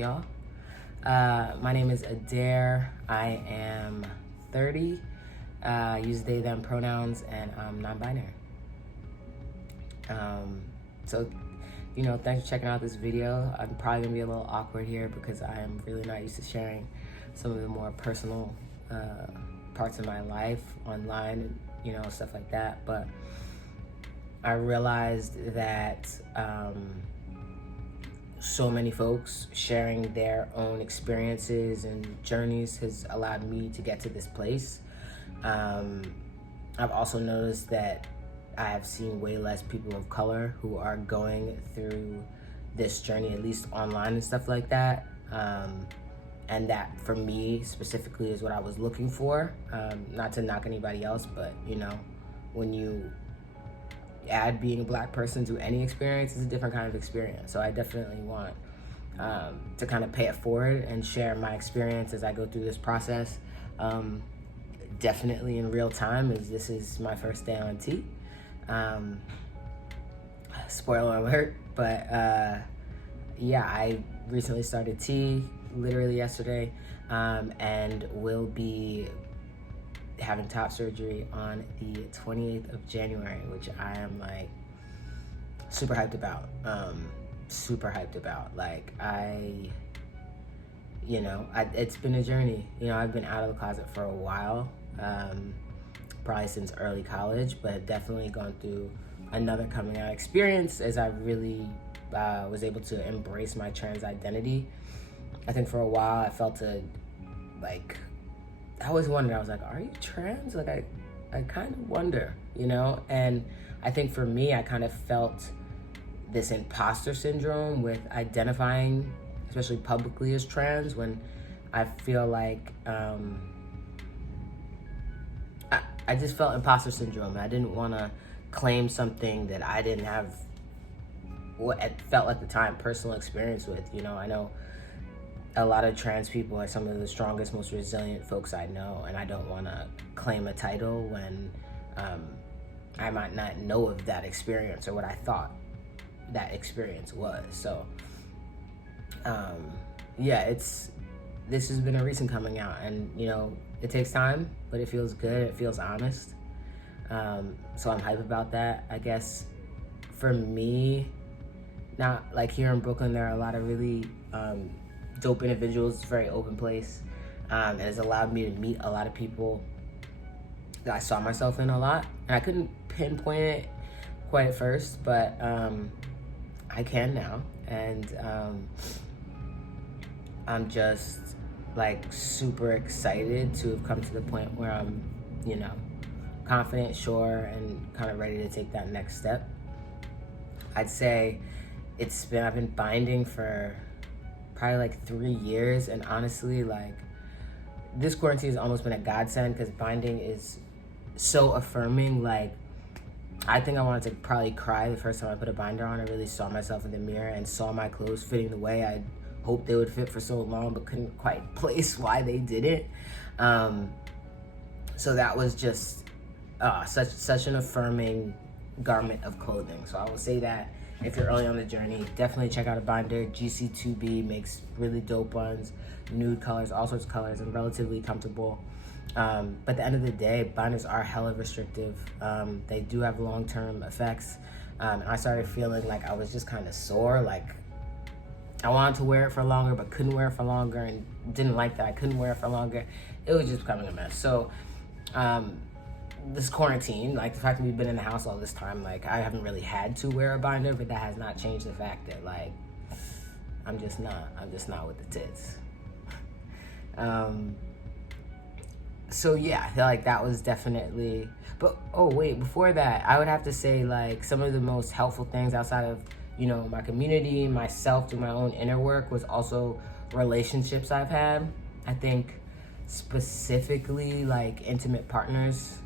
y'all? My name is Adair. I am 30, use they, them pronouns, and I'm non-binary. So, thanks for checking out this video. I'm probably gonna be a little awkward here because I am really not used to sharing some of the more personal parts of my life online, stuff like that. But I realized that so many folks sharing their own experiences and journeys has allowed me to get to this place. I've also noticed that I have seen way less people of color who are going through this journey, at least online and stuff like that. And that, for me specifically, is what I was looking for. Not to knock anybody else, but when you add being a Black person to any experience, it's a different kind of experience. So I definitely want to kind of pay it forward and share my experience as I go through this process. Definitely in real time, as this is my first day on T. Spoiler alert, but yeah, I recently started T literally yesterday, and will be having top surgery on the 28th of January, which I am like super hyped about. Like it's been a journey. I've been out of the closet for a while, probably since early college, but definitely gone through another coming out experience as I really was able to embrace my trans identity. I think for a while I felt I always wondered, I was like, are you trans? Like, I kind of wonder, And I think for me, I kind of felt this imposter syndrome with identifying, especially publicly, as trans, when I feel like I just felt imposter syndrome. I didn't want to claim something that I didn't have what it felt at the time personal experience with. I know a lot of trans people are some of the strongest, most resilient folks I know, and I don't want to claim a title when I might not know of that experience or what I thought that experience was. So this has been a recent coming out, and it takes time, but it feels good, it feels honest. So I'm hype about that. I guess for me, now, like here in Brooklyn, there are a lot of really dope individuals. It's a very open place, and it's allowed me to meet a lot of people that I saw myself in a lot. And I couldn't pinpoint it quite at first, but I can now. And I'm just super excited to have come to the point where I'm, confident, sure, and kind of ready to take that next step. I'd say I've been binding for probably 3 years, and honestly, this quarantine has almost been a godsend because binding is so affirming. I think I wanted to probably cry the first time I put a binder on. I really saw myself in the mirror and saw my clothes fitting the way I hoped they would fit for so long, but couldn't quite place why they didn't. So that was just such an affirming garment of clothing. So I will say that if you're early on the journey, definitely check out a binder. GC2B makes really dope ones, nude colors, all sorts of colors, and relatively comfortable. But at the end of the day, binders are hella restrictive. They do have long-term effects. And I started feeling like I was just kind of sore. I wanted to wear it for longer, but couldn't wear it for longer, and didn't like that I couldn't wear it for longer. It was just becoming a mess. So this quarantine, the fact that we've been in the house all this time, I haven't really had to wear a binder, but that has not changed the fact that I'm just not with the tits. So yeah, that was definitely, but before that, I would have to say some of the most helpful things outside of my community, myself, through my own inner work, was also relationships I've had. I think specifically intimate partners,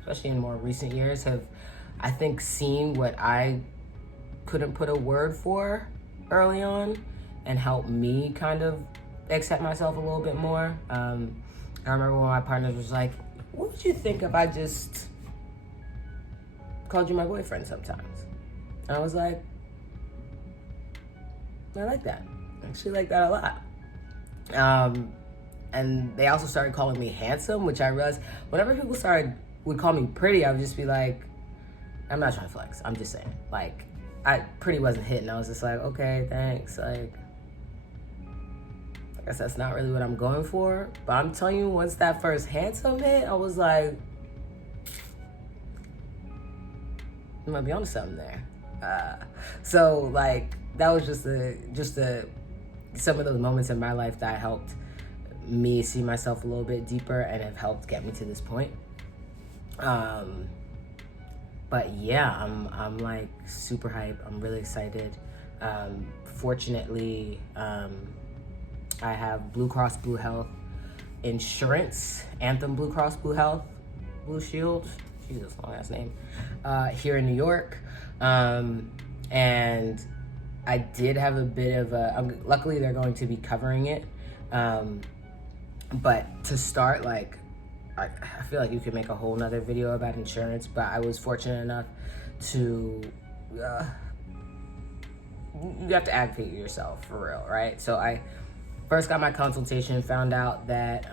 especially in more recent years, have, I think, seen what I couldn't put a word for early on and helped me kind of accept myself a little bit more. I remember when my partner was like, what would you think if I just called you my boyfriend sometimes? And I was like, I like that. actually like that a lot. And they also started calling me handsome, which I realized whenever people would call me pretty, I would just be like, I'm not trying to flex. I'm just saying, like, pretty wasn't hitting. I was just like, okay, thanks. Like, I guess that's not really what I'm going for. But I'm telling you, once that first handsome hit, I was like, you might be onto something there. So like, that was just some of those moments in my life that helped me see myself a little bit deeper and have helped get me to this point. But yeah, I'm like super hype. I'm really excited. Fortunately, I have Blue Cross Blue Health insurance, Anthem Blue Cross Blue Health, Blue Shield, Jesus, long ass name, here in New York. And I did have a bit of luckily they're going to be covering it. But to start, like, I feel like you could make a whole nother video about insurance, but I was fortunate enough to, you have to advocate yourself for real, right? So I first got my consultation, found out that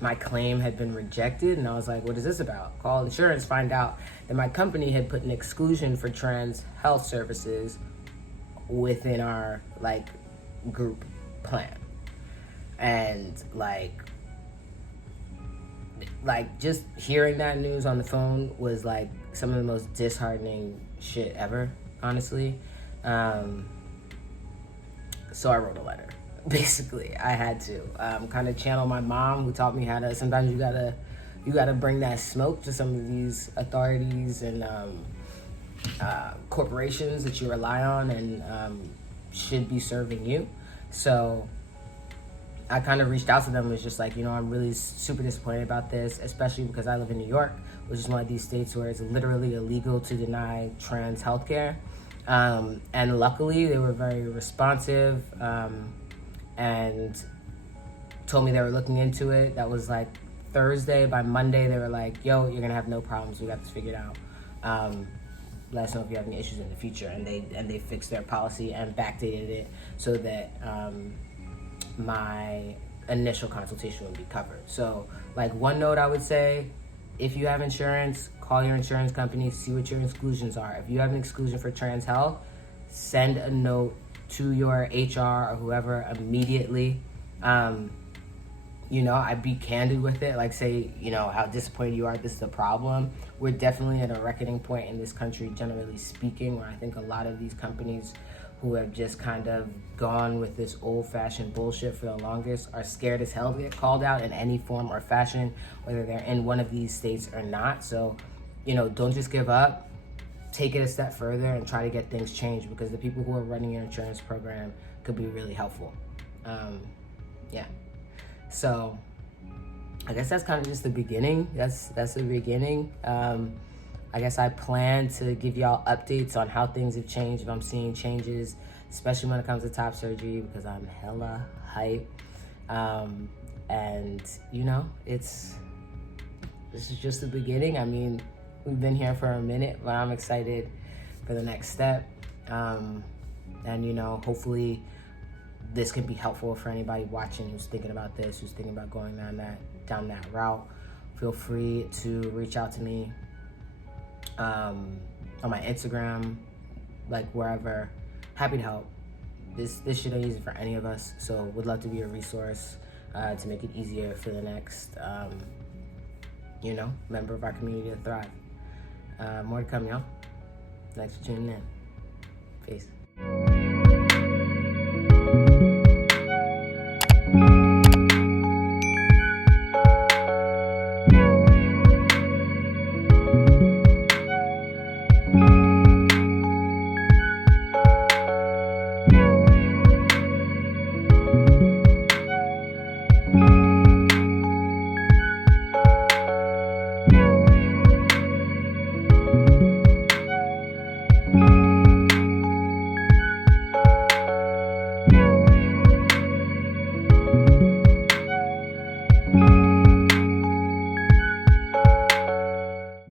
my claim had been rejected, and I was like, what is this about? Call insurance, find out that my company had put an exclusion for trans health services within our like group plan. And like just hearing that news on the phone was like some of the most disheartening shit ever, honestly. So I wrote a letter. Basically, I had to kind of channel my mom, who taught me how to. Sometimes you gotta bring that smoke to some of these authorities and corporations that you rely on and should be serving you. So I kind of reached out to them and was just like, I'm really super disappointed about this, especially because I live in New York, which is one of these states where it's literally illegal to deny trans healthcare. And luckily, they were very responsive and told me they were looking into it. That was like Thursday. By Monday, they were like, yo, you're gonna have no problems. We got this figured out. Let us know if you have any issues in the future. And they fixed their policy and backdated it so that my initial consultation would be covered. So like, one note I would say, if you have insurance, call your insurance company, see what your exclusions are. If you have an exclusion for trans health, send a note to your HR or whoever immediately. I'd be candid with it, like say, how disappointed you are, this is a problem. We're definitely at a reckoning point in this country, generally speaking, where I think a lot of these companies who have just kind of gone with this old-fashioned bullshit for the longest are scared as hell to get called out in any form or fashion, whether they're in one of these states or not. So, don't just give up. Take it a step further and try to get things changed, because the people who are running your insurance program could be really helpful. Yeah. So I guess that's kind of just the beginning. That's the beginning. I guess I plan to give y'all updates on how things have changed, if I'm seeing changes, especially when it comes to top surgery, because I'm hella hype. And this is just the beginning. I mean, we've been here for a minute, but I'm excited for the next step. And hopefully this can be helpful for anybody watching who's thinking about this, who's thinking about going down that route. Feel free to reach out to me on my Instagram, like wherever. Happy to help. This shit ain't easy for any of us, so would love to be a resource to make it easier for the next member of our community to thrive. More to come, y'all. Thanks for tuning in. Peace.